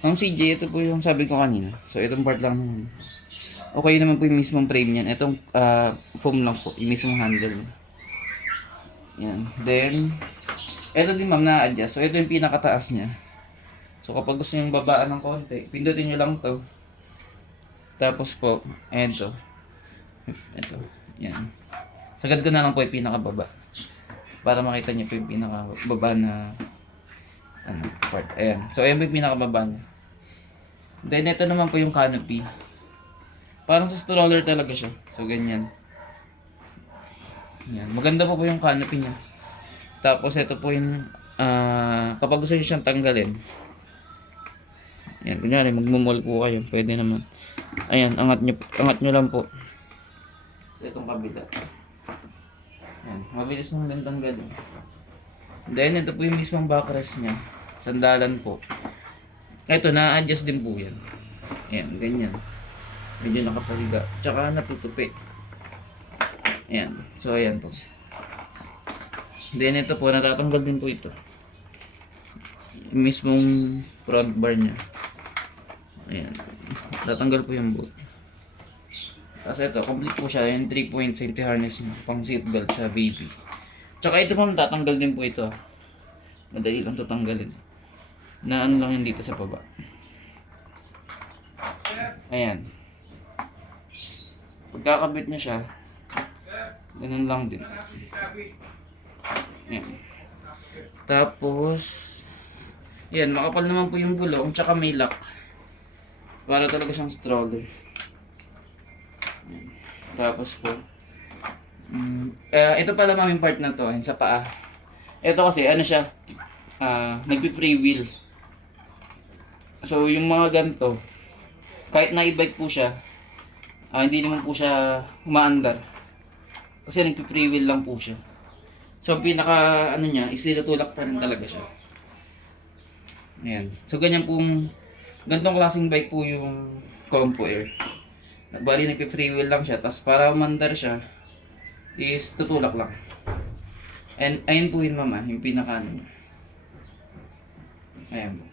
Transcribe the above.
Ma'am CJ, ito po yung sabi ko kanina. So, itong part lang naman. Okay naman po yung mismong frame niyan. Itong foam lang po, yung mismong handle niya. Yan. Then, ito din ma'am na-adjust. So, ito yung pinakataas niya. So, kapag gusto nyo babaan ng konti, pindutin nyo lang to. Tapos po, ito. Ito. Yan. Sagad ko na lang po yung pinakababa. Para makita nyo po yung pinakababa na part. Ayan. So, ayan po yung pinakababa niya. Then, ito naman po yung canopy. Parang sa stroller talaga siya. So, ganyan. Yan. Maganda po yung canopy niya. Tapos, ito po yung kapag gusto nyo siyang tanggalin. Yan. Kunyari, magmumall po kayo. Pwede naman. Ayan. Angat nyo lang po. So, itong kabila. Yan. Mabilis nang din tanggalin. Then, ito po yung mismong backrest niya. Sandalan po. Ito, na-adjust din po yan. Ayan, ganyan. Medyo nakapahiga. Tsaka natutupi. Ayan. So, ayan po. Then, ito po, natatanggal din po ito. Yung mismong front bar niya. Ayan. Tatanggal po yung bolt. Tapos ito, complete po siya. Yung 3-point safety harness niya. Pang seatbelt sa baby. Tsaka ito po, natatanggal din po ito. Madali lang tatanggalin. Na ano lang yun dito sa baba. Ayan. Pagkakabit niya siya, ganun lang din. Ayan. Tapos, yan, makapal naman po yung gulong, tsaka may lock. Para talaga siyang stroller. Ayan. Tapos po, ito pala mami part na to, yun sa paa. Ito kasi, ano siya, nagpi-free wheel. So, yung mga ganito, kahit na e-bike po siya, hindi naman po siya umaandar. Kasi nagpi-free wheel lang po siya. So, ang pinaka, ano niya, is tinutulak pa rin talaga siya. Ayan. So, ganyan pong, ganitong klaseng bike po yung Compo Air. Bali, nagpi-free wheel lang siya. Tapos, para umandar siya, is tutulak lang. And, ayun po yun mama, yung pinaka, ano niya. Ayan po.